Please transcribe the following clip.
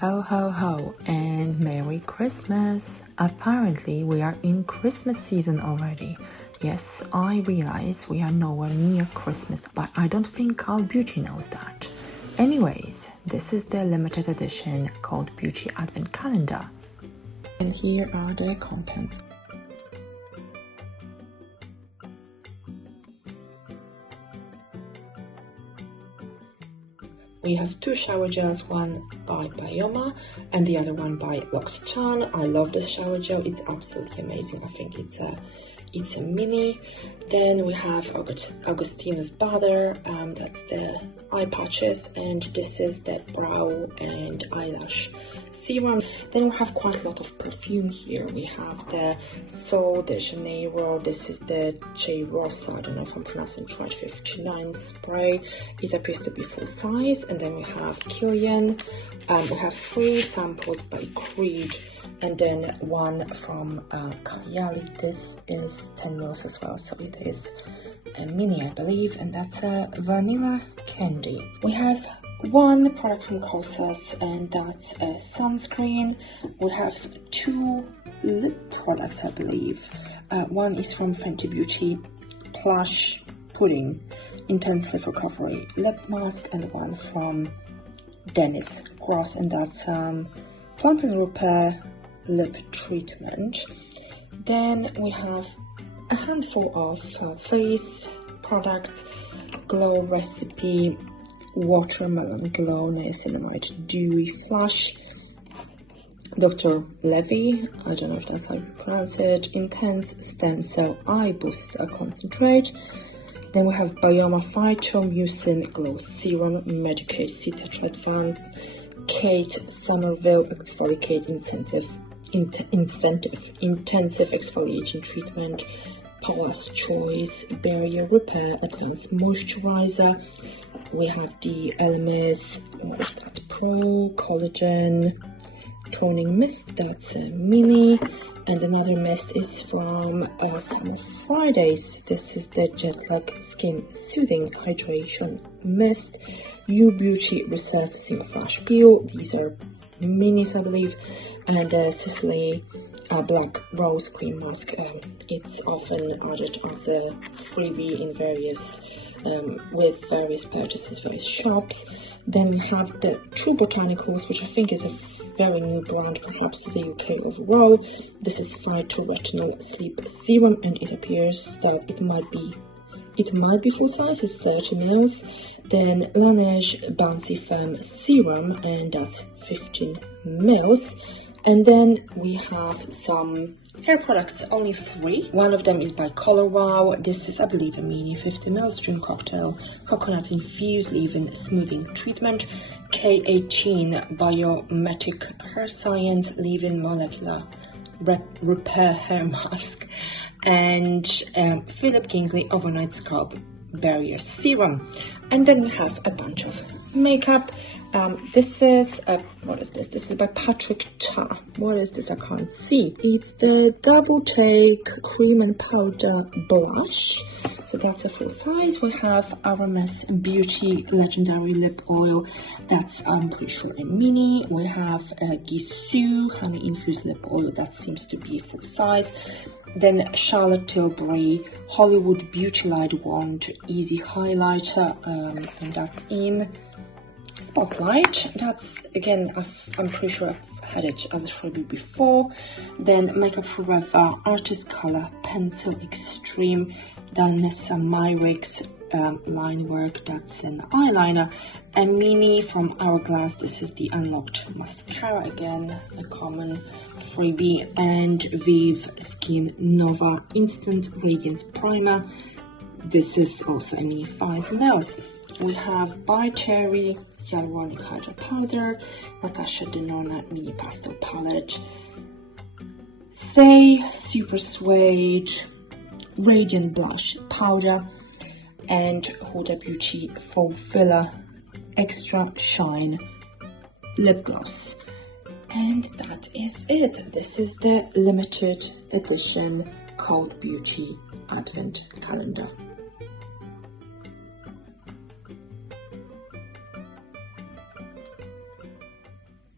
Ho ho ho and Merry Christmas! Apparently we are in Christmas season already. Yes, I realize we are nowhere near Christmas, but I don't think our beauty knows that. Anyways, this is the limited edition called Beauty Advent Calendar. And here are the contents. We have two shower gels, one by Bioma and the other one by L'Occitane. I love this shower gel, it's absolutely amazing. I think it's a mini. Then we have Augustinus Bader, that's the eye patches, and this is the brow and eyelash serum. Then we have quite a lot of perfume here. We have the Sol de Janeiro, this is the J. Rosa, I don't know if I'm pronouncing it right, 59 spray. It appears to be full size. And then we have Kilian. We have 3 samples by Creed, and then one from Kayali. This is 10 ml as well, so it is a mini, I believe, and that's a vanilla candy. We have one product from Kosas, and that's a sunscreen. We have 2 lip products, I believe. One is from Fenty Beauty, Plush Pudding Intensive Recovery Lip Mask, and one from Dennis Gross, and that's Plump and Repair Lip Treatment. Then we have a handful of face products: Glow Recipe Watermelon Glow Niacinamide Dewy Flush, Dr. Levy, I don't know if that's how you pronounce it, Intense Stem Cell Eye Booster Concentrate. Then we have Bioma Phytomucin Glow Serum, Medicaid C Tetra Advanced, Kate Somerville Exfoliate Intensive Exfoliating Treatment, Paula's Choice Barrier Repair Advanced Moisturizer. We have the LMS, what is that, Pro Collagen Toning Mist, that's a mini. And another mist is from Summer Fridays. This is the Jet Lag Skin Soothing Hydration Mist, U Beauty Resurfacing Flash Peel. These are minis, I believe. And Sicily Black Rose Cream Mask. It's often added as a freebie in various with various purchases, various shops. Then we have the True Botanicals, which I think is a very new brand, perhaps to the UK overall. This is Phytoretinol Sleep Serum, and it appears that it might be full size. It's 30 ml. Then Laneige Bouncy Firm Serum, and that's 15 ml. And then we have some hair products, only 3. One of them is by Color Wow. This is, I believe, a mini 50 ml Dream Cocktail Coconut Infused Leave-In Smoothing Treatment, K18 Biometric Hair Science Leave-In Molecular Repair Hair Mask, and Philip Kingsley Overnight Scalp Barrier Serum. And then we have a bunch of makeup. This is what is this? This is by Patrick Ta. What is this? I can't see. It's the Double Take Cream and Powder Blush. So that's a full size. We have RMS Beauty Legendary Lip Oil. That's, I'm pretty sure, a mini. We have Gisou Honey Infused Lip Oil. That seems to be a full size. Then Charlotte Tilbury Hollywood Beauty Light Wand Easy Highlighter, and that's in Spotlight. That's, again, I'm pretty sure I've had it as a freebie before. Then Makeup Forever Artist Color Pencil Extreme Danessa Myricks line work, that's an eyeliner. A mini from Hourglass, this is the Unlocked Mascara, again a common freebie. And Vive Skin Nova Instant Radiance Primer, this is also a mini 5 ml. We have by Terry Hyaluronic Hydra Powder, Natasha Denona Mini Pastel Palette, Say Super Suede Radiant Blush Powder, and Huda Beauty Faux Filler Extra Shine Lip Gloss. And that is it. This is the limited edition Cult Beauty Advent Calendar.